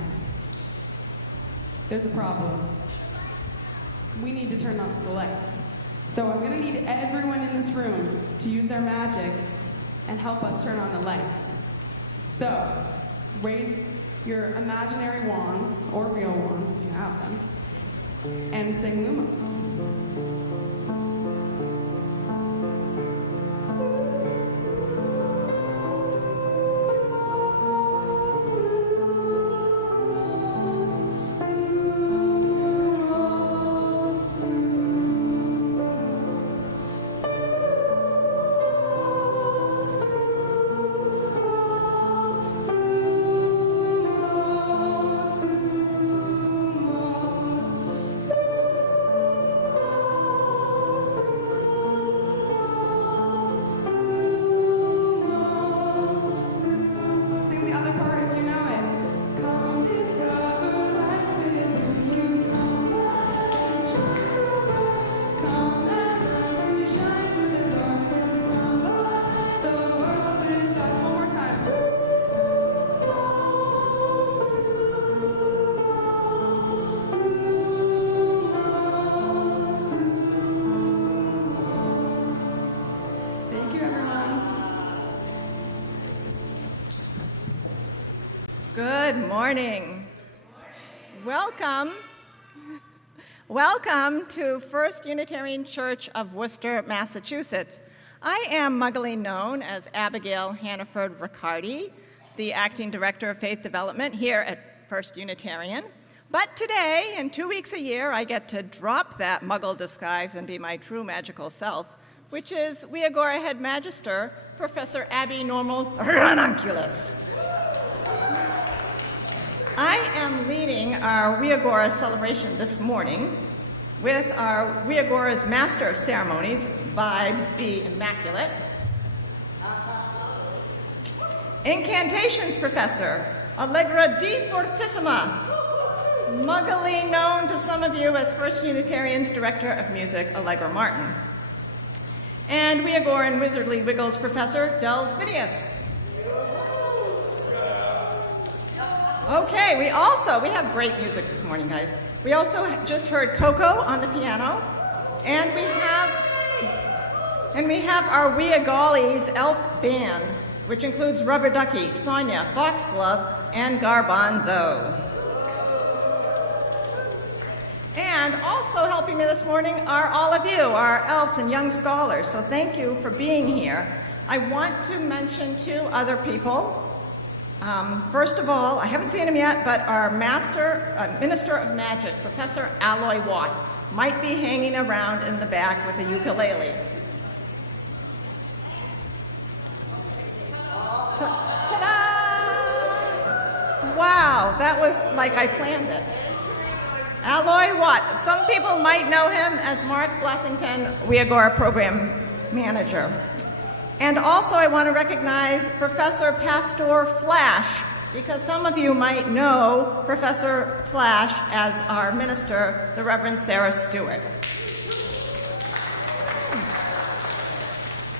nice. There's a problem. We need to turn off the lights. So I'm going to need everyone in this room to use their magic and help us turn on the lights. So, raise your imaginary wands, or real wands if you have them, and sing Lumos. Welcome to First Unitarian Church of Worcester, Massachusetts. I am muggily known as Abigail Hannafore-Richardi, the Acting Director of Faith Development here at First Unitarian. But today, and 2 weeks a year, I get to drop that muggle disguise and be my true magical self, which is Wiogora Head Magister, Professor AbbyNormal Ranunculus. I am leading our Wiogora celebration this morning with our Wiogora's Master ceremonies by the Immaculate. Incantations Professor, Allegra di Fortissima, muggily known to some of you as First Unitarian's Director of Music, Allegra Martin. And Wiogora and Wizardly Wiggles Professor, Del Phineas. Okay, we have great music this morning, guys. We also just heard Coco on the piano, and we have our Wiogali's elf band, which includes Rubber Ducky, Sonia, Foxglove, and Garbanzo. And also helping me this morning are all of you, our elves and young scholars, so thank you for being here. I want to mention two other people. First of all, I haven't seen him yet, but our Minister of Magic, Professor Aloy Watt, might be hanging around in the back as a ukulele. Wow, that was like I planned it. Aloy Watt. Some people might know him as Mark Blessington, Wiogora Program Manager. And also I want to recognize Professor Pastor Flash, because some of you might know Professor Flash as our minister, the Reverend Sarah Stewart.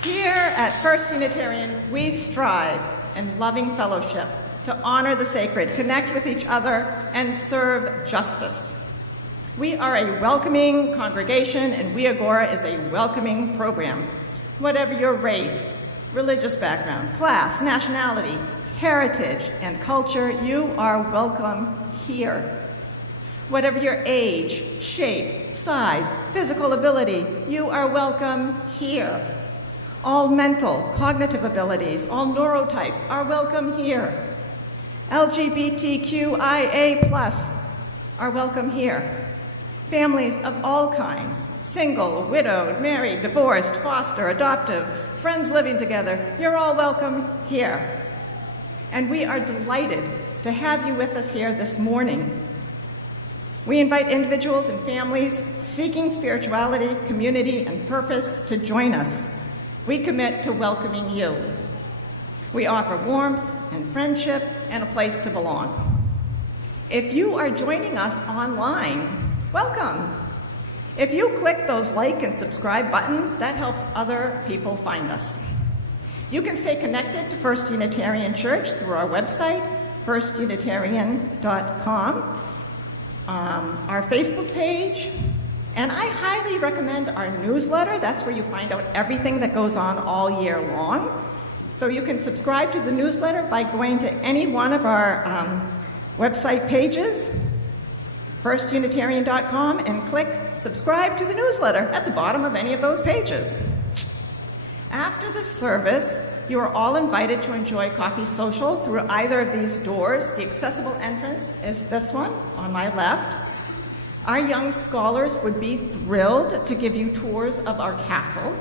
Here at First Unitarian, we strive in loving fellowship to honor the sacred, connect with each other, and serve justice. We are a welcoming congregation, and Wiogora is a welcoming program. Whatever your race, religious background, class, nationality, heritage, and culture, you are welcome here. Whatever your age, shape, size, physical ability, you are welcome here. All mental, cognitive abilities, all neurotypes are welcome here. LGBTQIA+ are welcome here. Families of all kinds, single, widowed, married, divorced, foster, adoptive, friends living together, you're all welcome here. And we are delighted to have you with us here this morning. We invite individuals and families seeking spirituality, community, and purpose to join us. We commit to welcoming you. We offer warmth and friendship and a place to belong. If you are joining us online, welcome. If you click those like and subscribe buttons, that helps other people find us. You can stay connected to First Unitarian Church through our website, firstunitarian.com, our Facebook page, and I highly recommend our newsletter. That's where you find out everything that goes on all year long. So you can subscribe to the newsletter by going to any one of our website pages, firstunitarian.com, and click subscribe to the newsletter at the bottom of any of those pages. After the service, you are all invited to enjoy coffee social through either of these doors. The accessible entrance is this one on my left. Our young scholars would be thrilled to give you tours of our castle.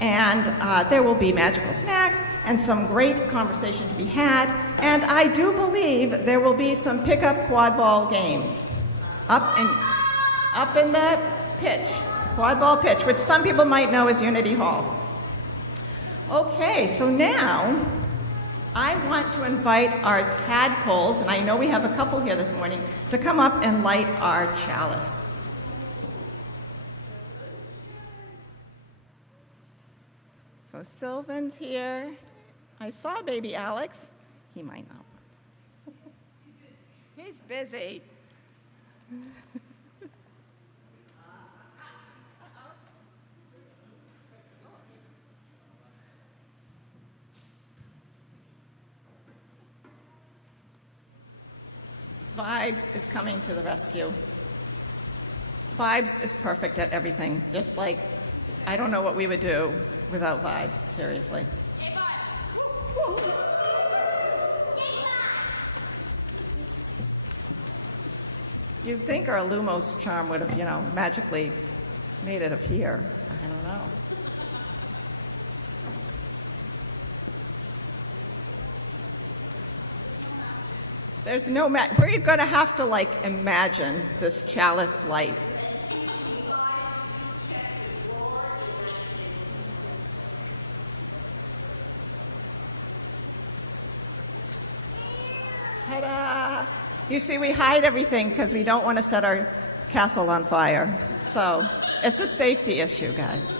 And there will be magical snacks and some great conversation to be had. And I do believe there will be some pickup quad ball games up in the pitch, quad ball pitch, which some people might know as Unity Hall. Okay, so now I want to invite our tadpoles, and I know we have a couple here this morning, to come up and light our chalice. So Sylvan's here. I saw baby Alex. He might not. He's busy. Vibes is coming to the rescue. Vibes is perfect at everything. Just like, I don't know what we would do without Vibes, seriously. Yay, Vibes! Yay, Vibes! You'd think our Lumos charm would have, magically made it appear. I don't know. There's no magic. We're going to have to, imagine this chalice light. You see, we hide everything because we don't want to set our castle on fire. So it's a safety issue, guys.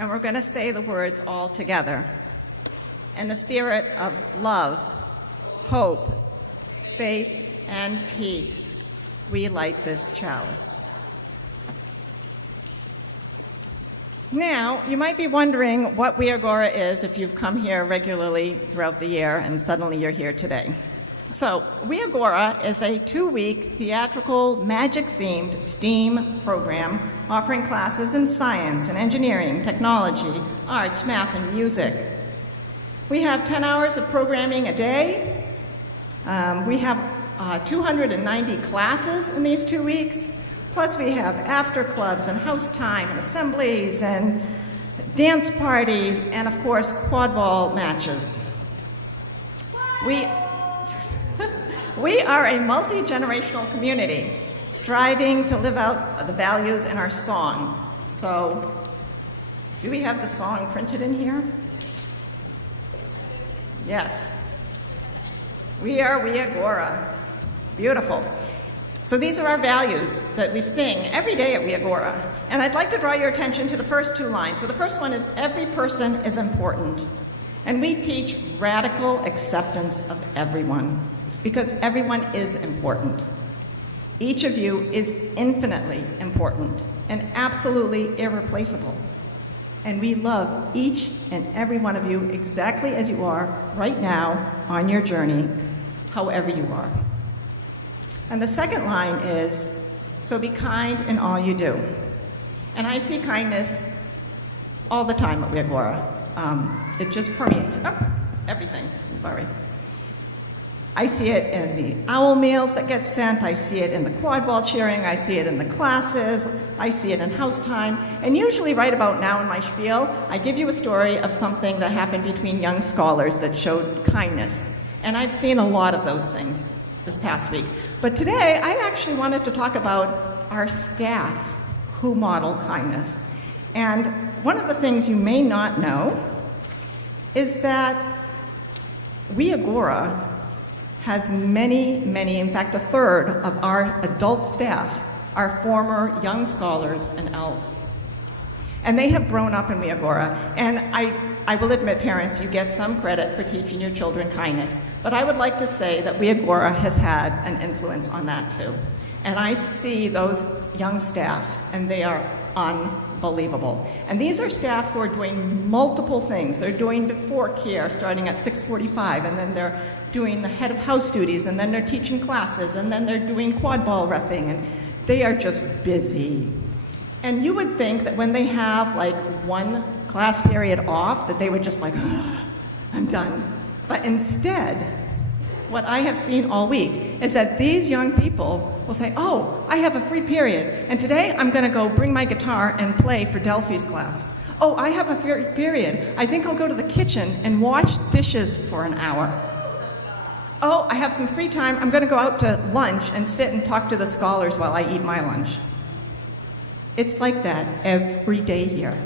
And we're going to say the words all together. In the spirit of love, hope, faith, and peace, we light this chalice. Now, you might be wondering what Wiogora is if you've come here regularly throughout the year and suddenly you're here today. So, Wiogora is a 2-week theatrical magic-themed STEAM program offering classes in science and engineering, technology, arts, math, and music. We have 10 hours of programming a day. We have 290 classes in these 2 weeks. Plus we have after clubs and house time, assemblies, and dance parties, and of course, quad ball matches. We are a multi-generational community striving to live out the values in our song. So, do we have the song printed in here? Yes. We are Wiogora. Beautiful. So these are our values that we sing every day at Wiogora. And I'd like to draw your attention to the first 2 lines. So the first one is, every person is important. And we teach radical acceptance of everyone, because everyone is important. Each of you is infinitely important and absolutely irreplaceable. And we love each and every one of you exactly as you are right now on your journey, however you are. And the second line is, so be kind in all you do. And I see kindness all the time at Wiogora. It just permeates everything. Sorry. I see it in the owl meals that get sent, I see it in the quad ball cheering, I see it in the classes, I see it in house time, and usually right about now in my spiel, I give you a story of something that happened between young scholars that showed kindness. And I've seen a lot of those things this past week. But today, I actually wanted to talk about our staff who model kindness. And one of the things you may not know is that Wiogora has many, in fact, a third of our adult staff are former young scholars and elves. And they have grown up in Wiogora. And I will admit, parents, you get some credit for teaching your children kindness. But I would like to say that Wiogora has had an influence on that too. And I see those young staff, and they are unbelievable. And these are staff who are doing multiple things. They're doing before care, starting at 6:45, and then they're doing the head of house duties, and then they're teaching classes, and then they're doing quad ball repping, and they are just busy. And you would think that when they have like one class period off, that they would just like, I'm done. But instead, what I have seen all week is that these young people will say, oh, I have a free period, and today I'm gonna go bring my guitar and play for Delphi's class. Oh, I have a free period. I think I'll go to the kitchen and wash dishes for an hour. Oh, I have some free time. I'm gonna go out to lunch and sit and talk to the scholars while I eat my lunch. It's like that every day here.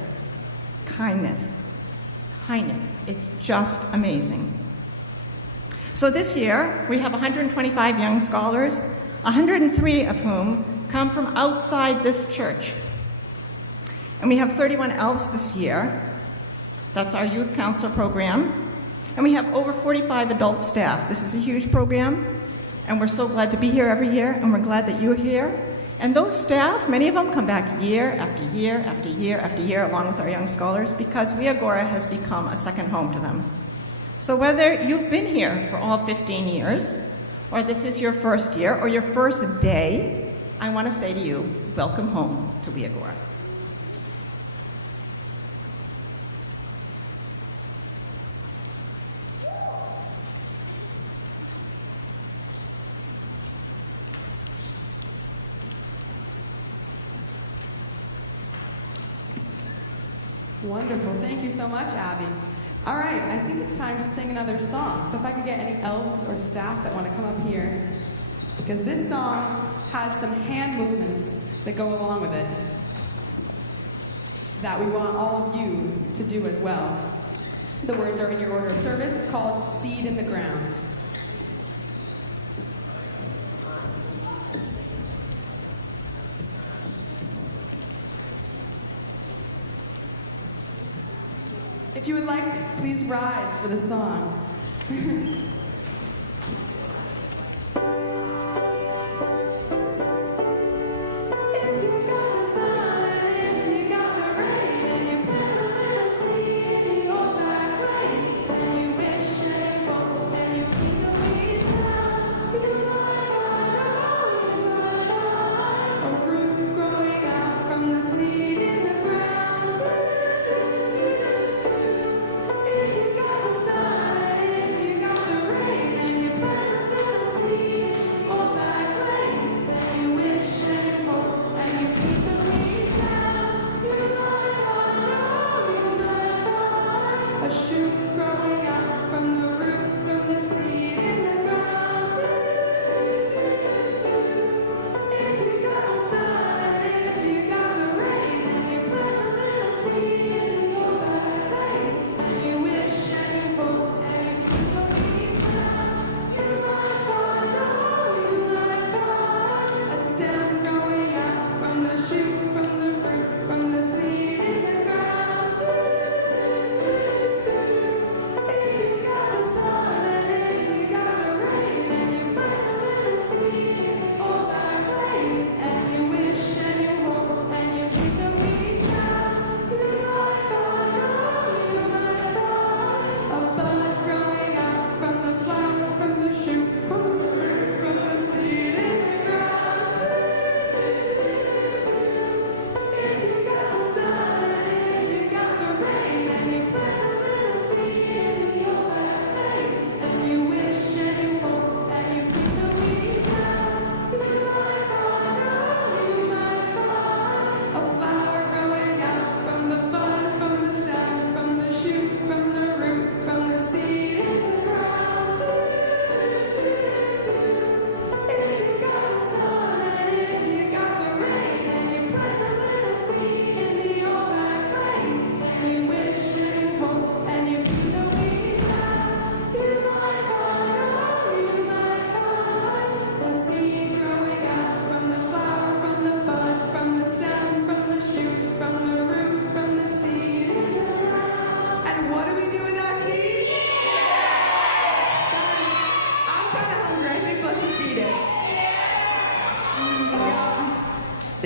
Kindness. It's just amazing. So this year, we have 125 young scholars, 103 of whom come from outside this church. And we have 31 elves this year. That's our youth council program. And we have over 45 adult staff. This is a huge program, and we're so glad to be here every year, and we're glad that you're here. And those staff, many of them come back year after year after year after year along with our young scholars because Wiogora has become a second home to them. So whether you've been here for all 15 years, or this is your first year, or your first day, I want to say to you, welcome home to Wiogora. Wonderful. Thank you so much, Abby. All right, I think it's time to sing another song. So if I can get any elves or staff that want to come up here, because this song has some hand movements that go along with it that we want all of you to do as well. The words are in your order of service. It's called Seed in the Ground. If you would like, please rise for the song. Sun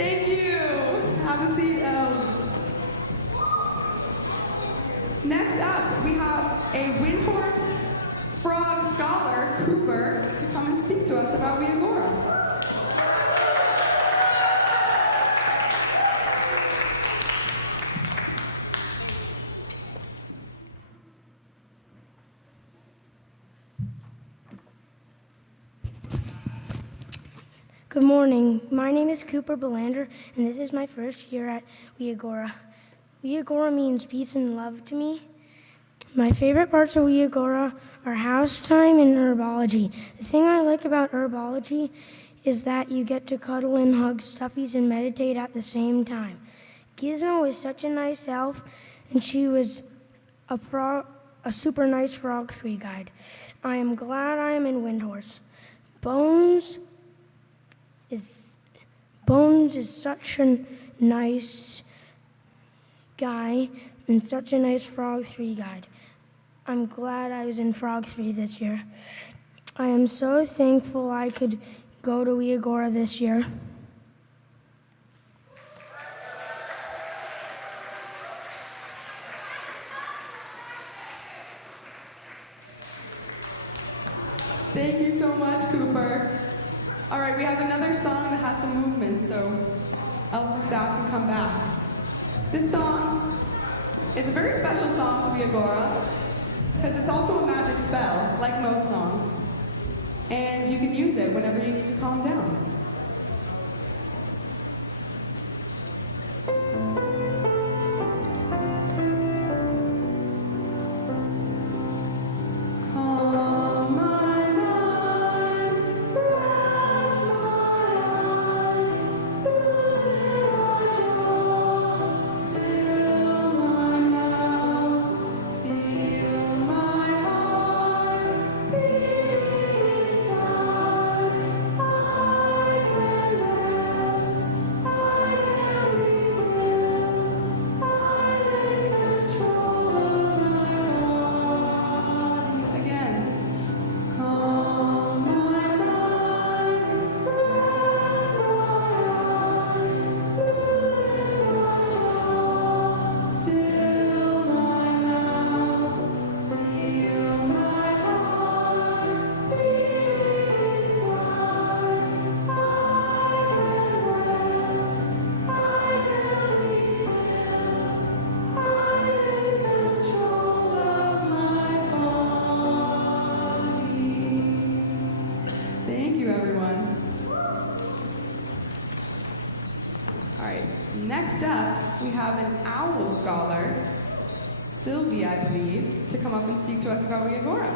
Thank you. Have a seat, elves. Next up, we have a Windhorse Frog Scholar, Cooper, to come and speak to us about Wiogora. Good morning. My name is Cooper Belander, and this is my first year at Wiogora. Wiogora means peace and love to me. My favorite parts of Wiogora are house time and herbology. The thing I like about herbology is that you get to cuddle and hug stuffies and meditate at the same time. Gizmo is such a nice elf, and she was a super nice frog 3 guide. I am glad I am in Windhorse. Bones is such a nice guy and such a nice Frog 3 guide. I'm glad I was in Frog 3 this year. I am so thankful I could go to Wiogora this year. Thank you so much, Cooper. All right, we have another song that has some movement, so elves and staff can come back. This song is a very special song to Wiogora because it's also a magic spell, like most songs. And you can use it whenever you need to calm down. Next up, we have an owl scholar, Sylvia, I believe, to come up and speak to us about Wiogora.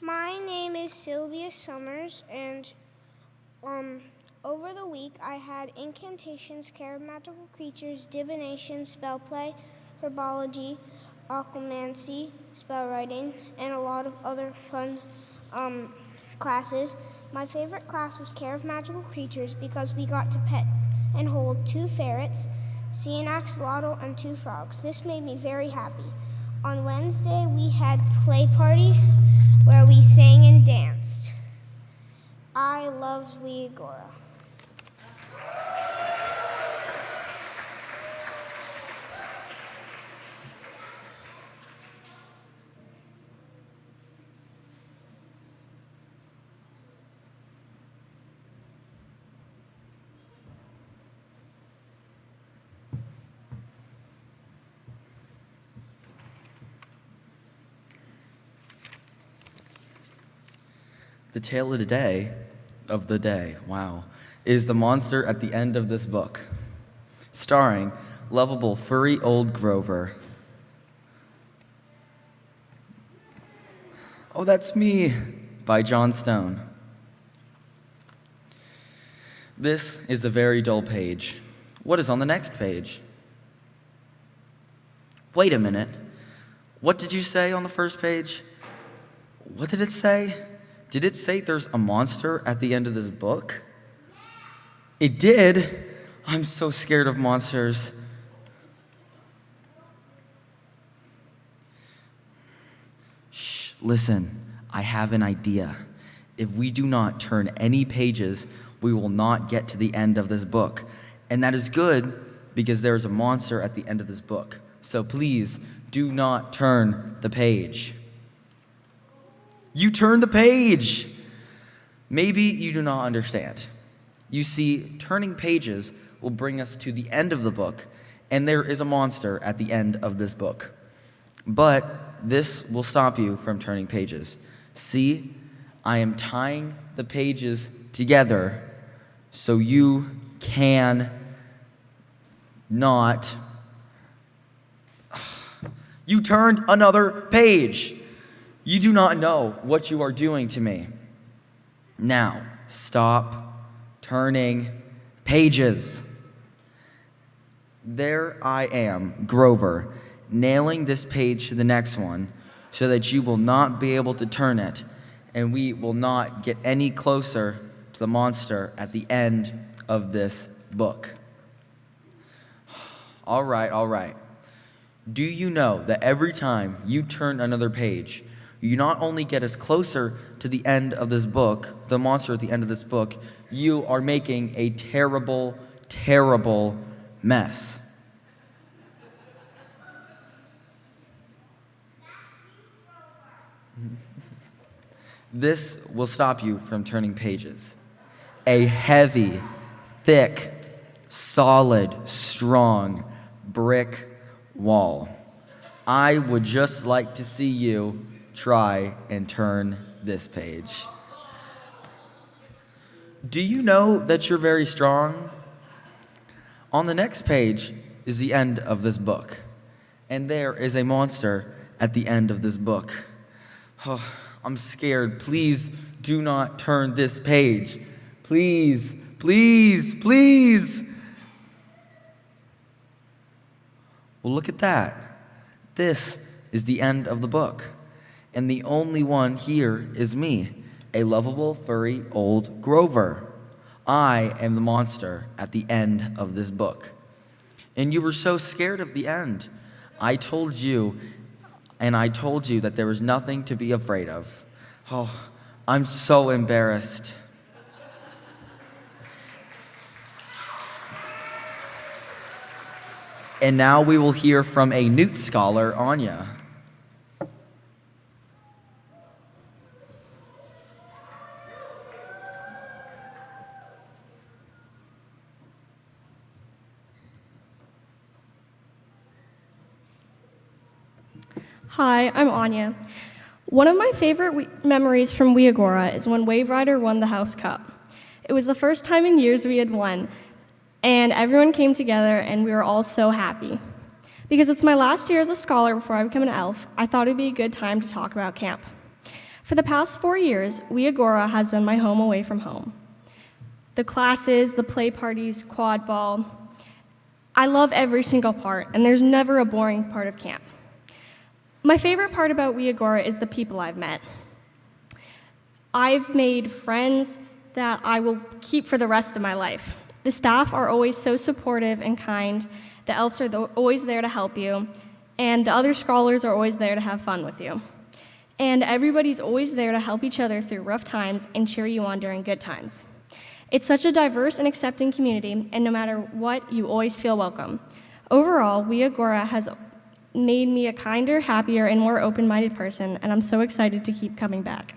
My name is Sylvia Summers, and over the week I had incantations, care of magical creatures, divination, spell play, herbology, occlumancy, spell writing, and a lot of other fun classes. My favorite class was care of magical creatures because we got to pet and hold 2 ferrets, sea and axolotl, and 2 frogs. This made me very happy. On Wednesday we had play party where we sang and danced. I loved Wiogora. The tale of the day, is the monster at the end of this book, starring lovable furry old Grover. Oh, That's Me by John Stone. This is a very dull page. What is on the next page? Wait a minute. What did you say on the first page? What did it say? Did it say there's a monster at the end of this book? It did. I'm so scared of monsters. Shh, listen, I have an idea. If we do not turn any pages, we will not get to the end of this book. And that is good because there is a monster at the end of this book. So please do not turn the page. You turn the page! Maybe you do not understand. You see, turning pages will bring us to the end of the book, and there is a monster at the end of this book. But this will stop you from turning pages. See, I am tying the pages together so you can not. You turned another page. You do not know what you are doing to me. Now, stop turning pages. There I am, Grover, nailing this page to the next one so that you will not be able to turn it, and we will not get any closer to the monster at the end of this book. All right. Do you know that every time you turn another page, you not only get us closer to the end of this book, the monster at the end of this book, you are making a terrible, terrible mess. This will stop you from turning pages. A heavy, thick, solid, strong brick wall. I would just like to see you try and turn this page. Do you know that you're very strong? On the next page is the end of this book, and there is a monster at the end of this book. Oh, I'm scared. Please do not turn this page. Please. Well, look at that. This is the end of the book. And the only one here is me, a lovable, furry, old Grover. I am the monster at the end of this book. And you were so scared of the end. I told you that there was nothing to be afraid of. Oh, I'm so embarrassed. And now we will hear from a Newt scholar, Anya. Hi, I'm Anya. One of my favorite memories from Wiogora is when Wave Rider won the House Cup. It was the first time in years we had won, and everyone came together and we were all so happy. Because it's my last year as a scholar before I become an elf, I thought it would be a good time to talk about camp. For the past 4 years, Wiogora has been my home away from home. The classes, the play parties, quad ball. I love every single part, and there's never a boring part of camp. My favorite part about Wiogora is the people I've met. I've made friends that I will keep for the rest of my life. The staff are always so supportive and kind. The elves are always there to help you, and the other scholars are always there to have fun with you. And everybody's always there to help each other through rough times and cheer you on during good times. It's such a diverse and accepting community, and no matter what, you always feel welcome. Overall, Wiogora has made me a kinder, happier, and more open-minded person, and I'm so excited to keep coming back.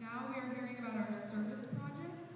Now we are hearing about our service project.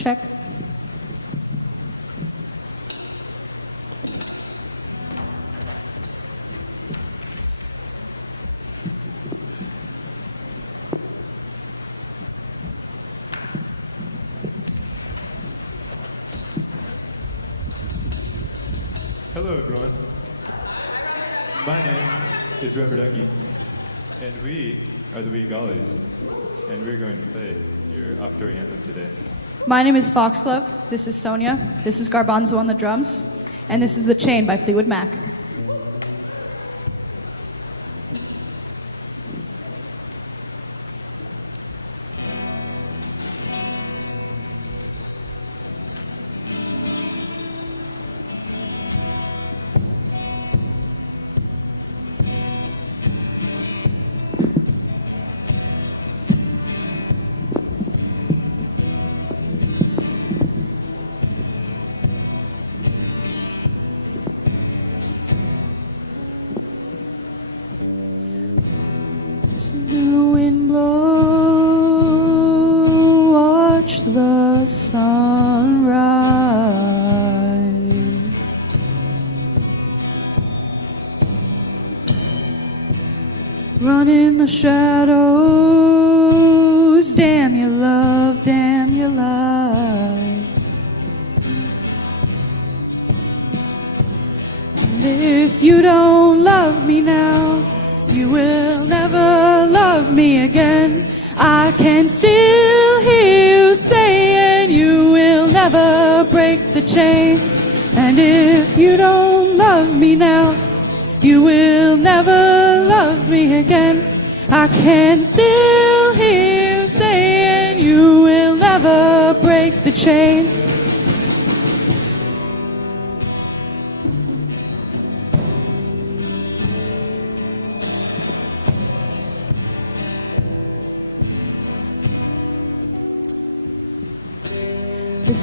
Check. Hello, everyone. My name is Reverdecky, and we are the Wiogora-style, and we're going to play your Octarian today. My name is Foxglove, this is Sonia, this is Garbanzo on the drums, and this is The Chain by Fleetwood Mac.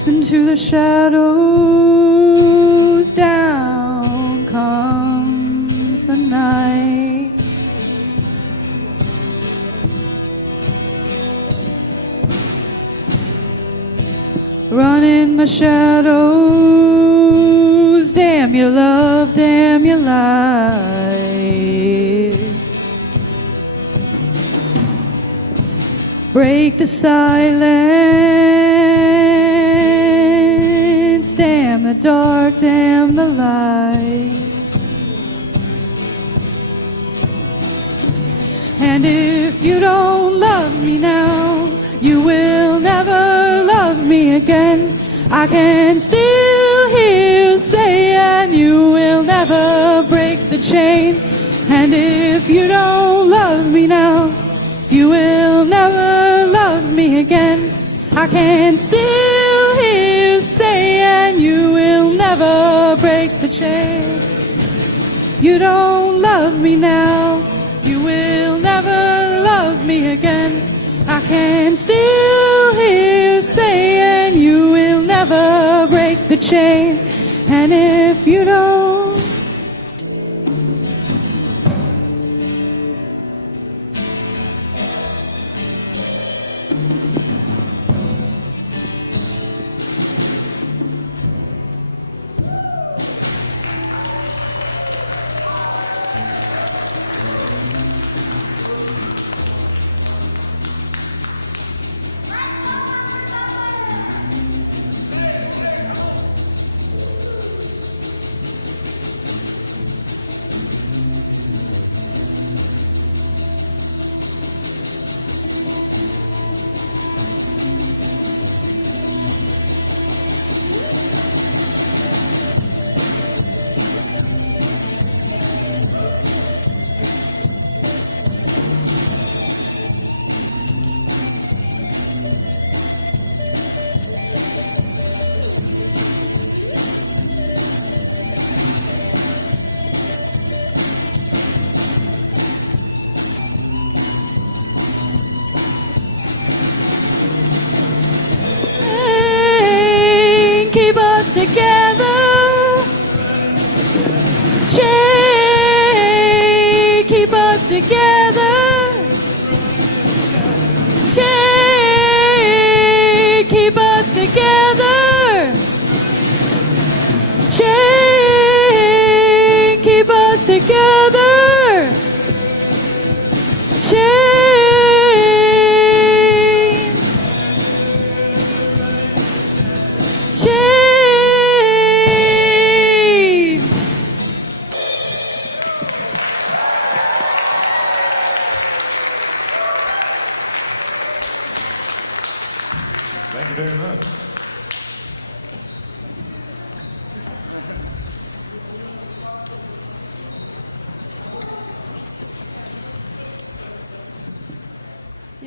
Into the shadows, down comes the night. Run in the shadows, damn your love, damn your life. Break the silence. Dark, damn the light. And if you don't love me now, you will never love me again. I can still hear you say, and you will never break the chain. And if you don't love me now, you will never love me again. I can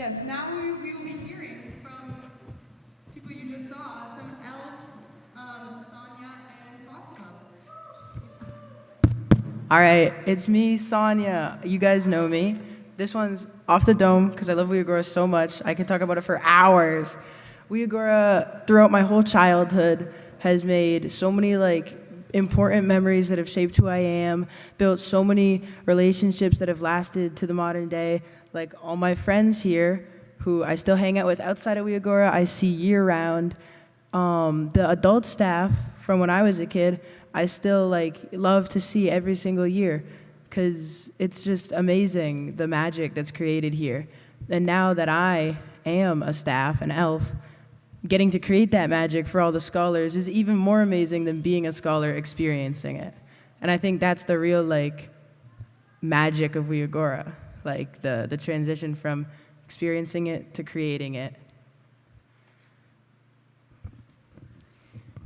Yes, now we will be hearing from people you just saw, some elves, Sonia and Foxglove. All right, it's me, Sonia. You guys know me. This one's off the dome because I love Wiogora so much. I could talk about it for hours. Wiogora, throughout my whole childhood, has made so many important memories that have shaped who I am, built so many relationships that have lasted to the modern day. Like all my friends here, who I still hang out with outside of Wiogora, I see year-round. The adult staff from when I was a kid, I still love to see every single year because it's just amazing the magic that's created here. And now that I am a staff, an elf, getting to create that magic for all the scholars is even more amazing than being a scholar experiencing it. And I think that's the real magic of Wiogora, the transition from experiencing it to creating it.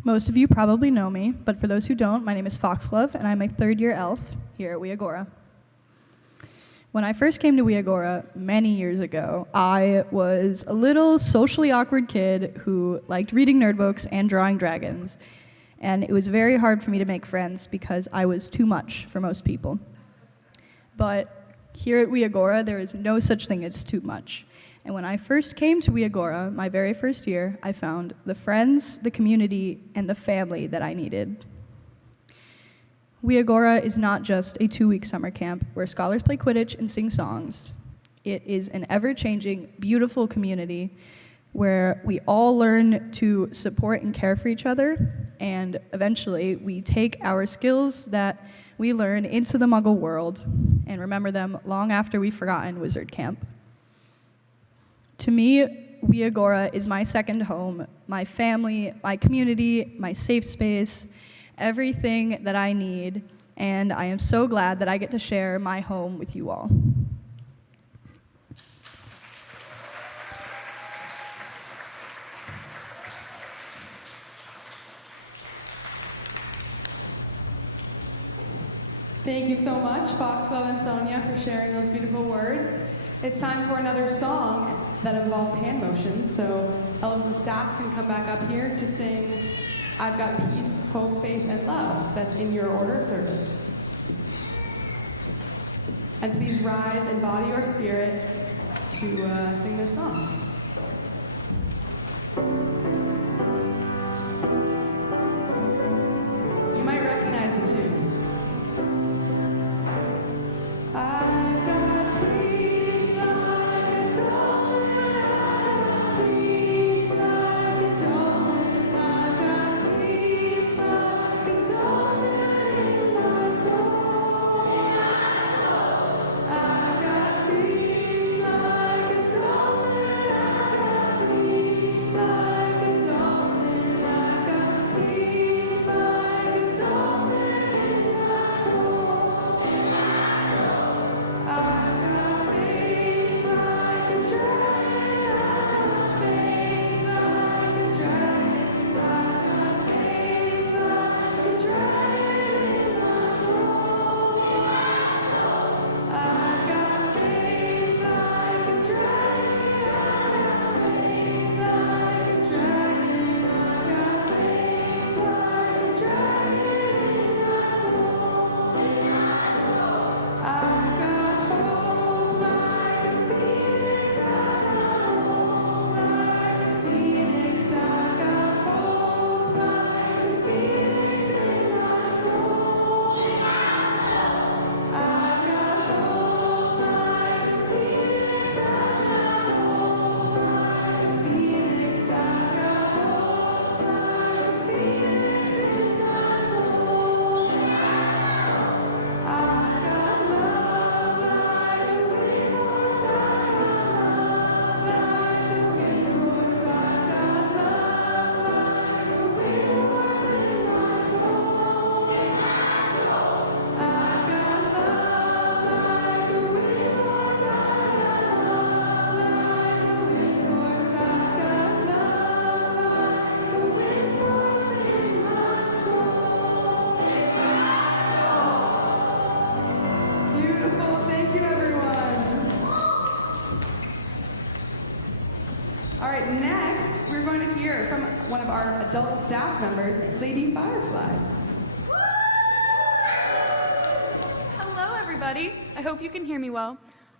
Most of you probably know me, but for those who don't, my name is Foxglove, and I'm a third-year elf here at Wiogora. When I first came to Wiogora many years ago, I was a little socially awkward kid who liked reading nerd books and drawing dragons, and it was very hard for me to make friends because I was too much for most people. But here at Wiogora, there is no such thing as too much. And when I first came to Wiogora, my very first year, I found the friends, the community, and the family that I needed. Wiogora is not just a 2-week summer camp where scholars play Quidditch and sing songs. It is an ever-changing, beautiful community where we all learn to support and care for each other, and eventually we take our skills that we learn into the Muggle world and remember them long after we've forgotten Wizard Camp. To me, Wiogora is my second home, my family, my community, my safe space, everything that I need, and I am so glad that I get to share my home with you all. Thank you so much, Foxglove and Sonia, for sharing those beautiful words. It's time for another song that involves hand motions, so elves and staff can come back up here to sing I've Got Peace, Hope, Faith, and Love. That's in your order of service. And please rise and body your spirit to sing this song. You might recognize the tune. I've got peace like a dawn, I've got peace like a dawn, I've got peace like a dawn in my soul. I've got peace.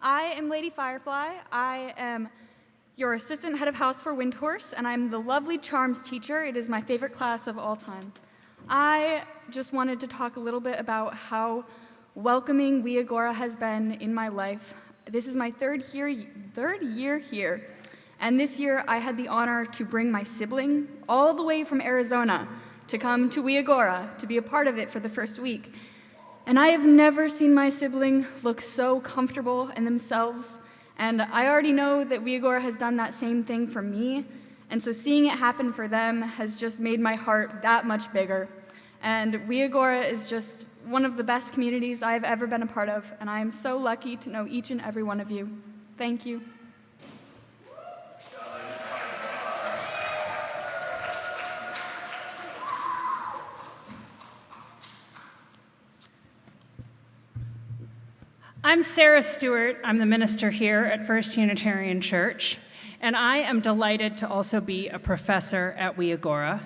I am Lady Firefly. I am your assistant head of house for Windhorse, and I'm the lovely Charms teacher. It is my favorite class of all time. I just wanted to talk a little bit about how welcoming Wiogora has been in my life. This is my third year here, and this year I had the honor to bring my sibling all the way from Arizona to come to Wiogora to be a part of it for the first week. And I have never seen my sibling look so comfortable in themselves, and I already know that Wiogora has done that same thing for me, and so seeing it happen for them has just made my heart that much bigger. And Wiogora is just one of the best communities I've ever been a part of, and I am so lucky to know each and every one of you. Thank you. I'm Sarah Stewart. I'm the minister here at First Unitarian Church, and I am delighted to also be a professor at Wiogora.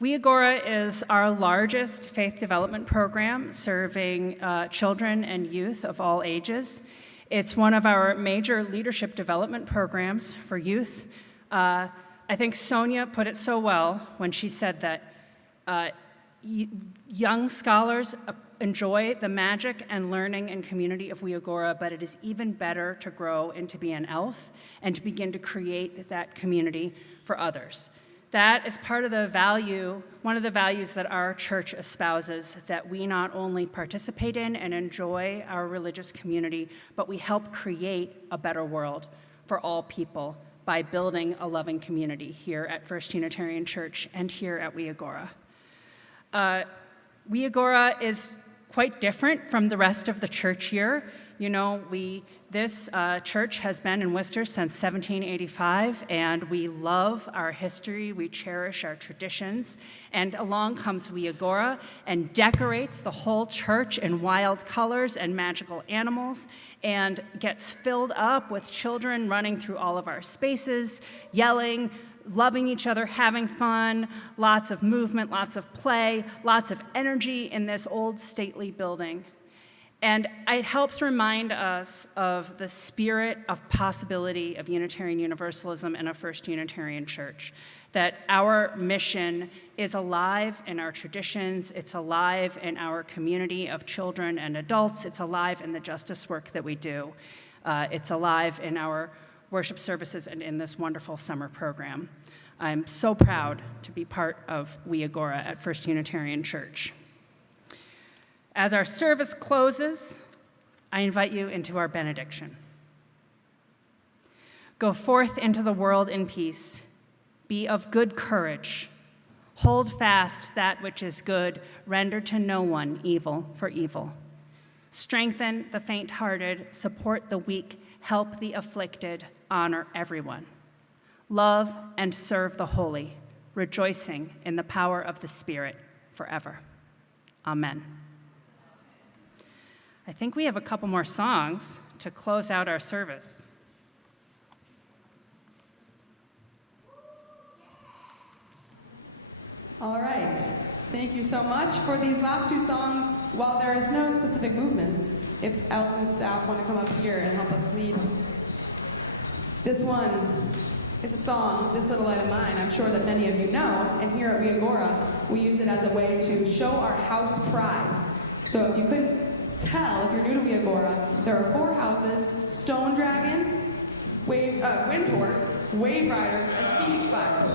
Wiogora is our largest faith development program serving children and youth of all ages. It's one of our major leadership development programs for youth. I think Sonia put it so well when she said that young scholars enjoy the magic and learning and community of Wiogora, but it is even better to grow and to be an elf and to begin to create that community for others. That is part of the value, one of the values that our church espouses, that we not only participate in and enjoy our religious community, but we help create a better world for all people by building a loving community here at First Unitarian Church and here at Wiogora. Wiogora is quite different from the rest of the church year. You know, this church has been in Worcester since 1785, and we love our history, we cherish our traditions, and along comes Wiogora and decorates the whole church in wild colors and magical animals, and gets filled up with children running through all of our spaces, yelling, loving each other, having fun, lots of movement, lots of play, lots of energy in this old stately building. And it helps remind us of the spirit of possibility of Unitarian Universalism and a First Unitarian Church, that our mission is alive in our traditions, it's alive in our community of children and adults, it's alive in the justice work that we do, it's alive in our worship services and in this wonderful summer program. I'm so proud to be part of Wiogora at First Unitarian Church. As our service closes, I invite you into our benediction. Go forth into the world in peace. Be of good courage. Hold fast that which is good. Render to no one evil for evil. Strengthen the faint-hearted. Support the weak. Help the afflicted. Honor everyone. Love and serve the holy, rejoicing in the power of the Spirit forever. Amen. I think we have a couple more songs to close out our service. All right. Thank you so much for these last two songs. While there is no specific movements, if Ellsworth staff want to come up here and help us lead. This one is a song, This Little Light of Mine, I'm sure that many of you know. And here at Wiogora, we use it as a way to show our house pride. So if you couldn't tell, if you're new to Wiogora, there are 4 houses: Stone Dragon, Windhorse, Wave Rider, and Beach Wild.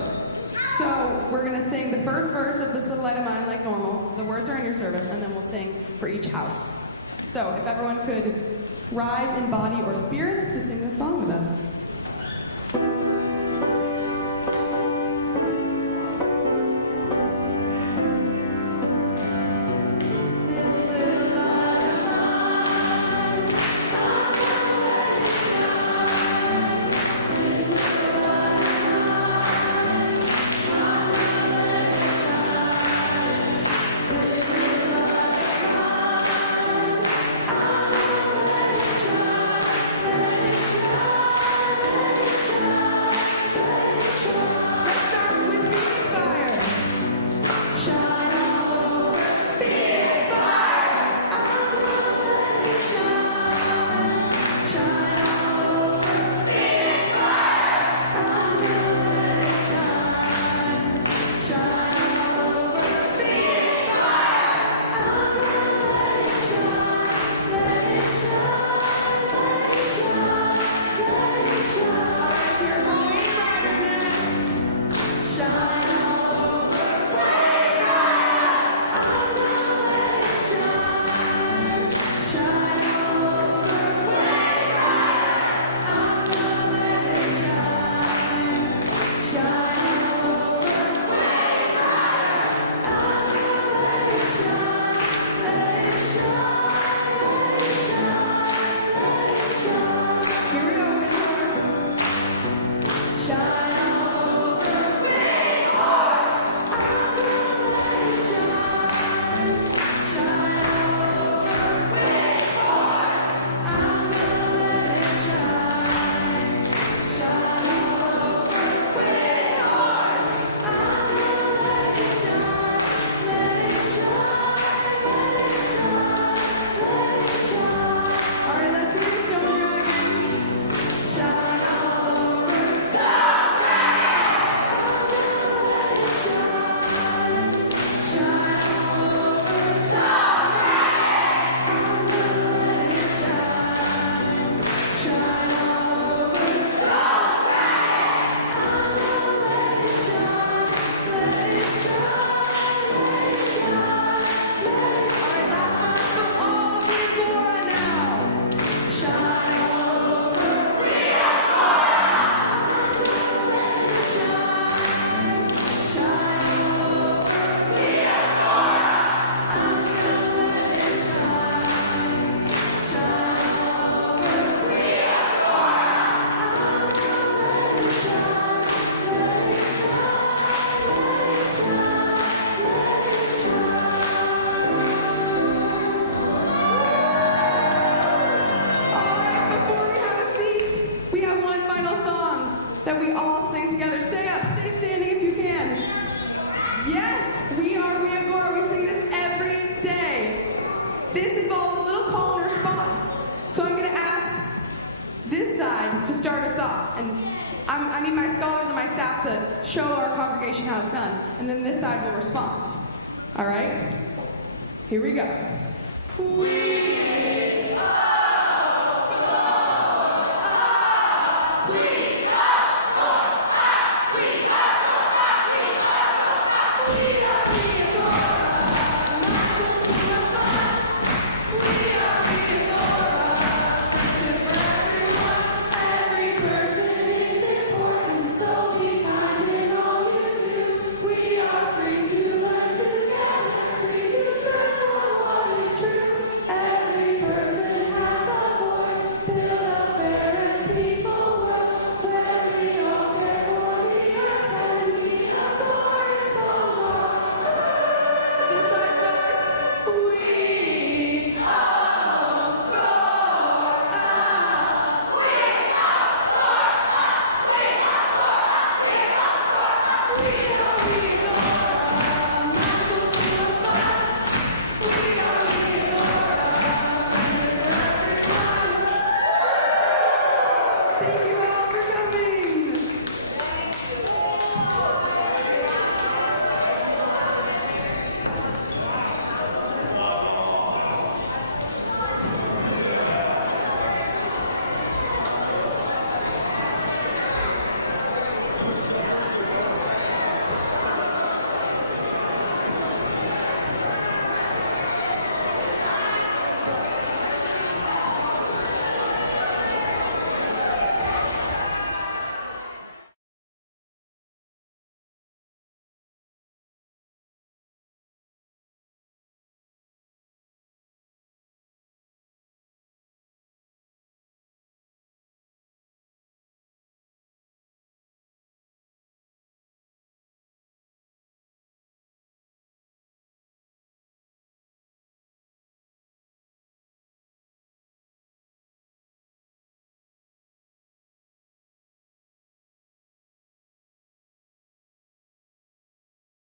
So we're going to sing the first verse of This Little Light of Mine like normal. The words are in your service, and then we'll sing for each house. So if everyone could rise in body or spirit to sing the song with us. Thank you. Here we go.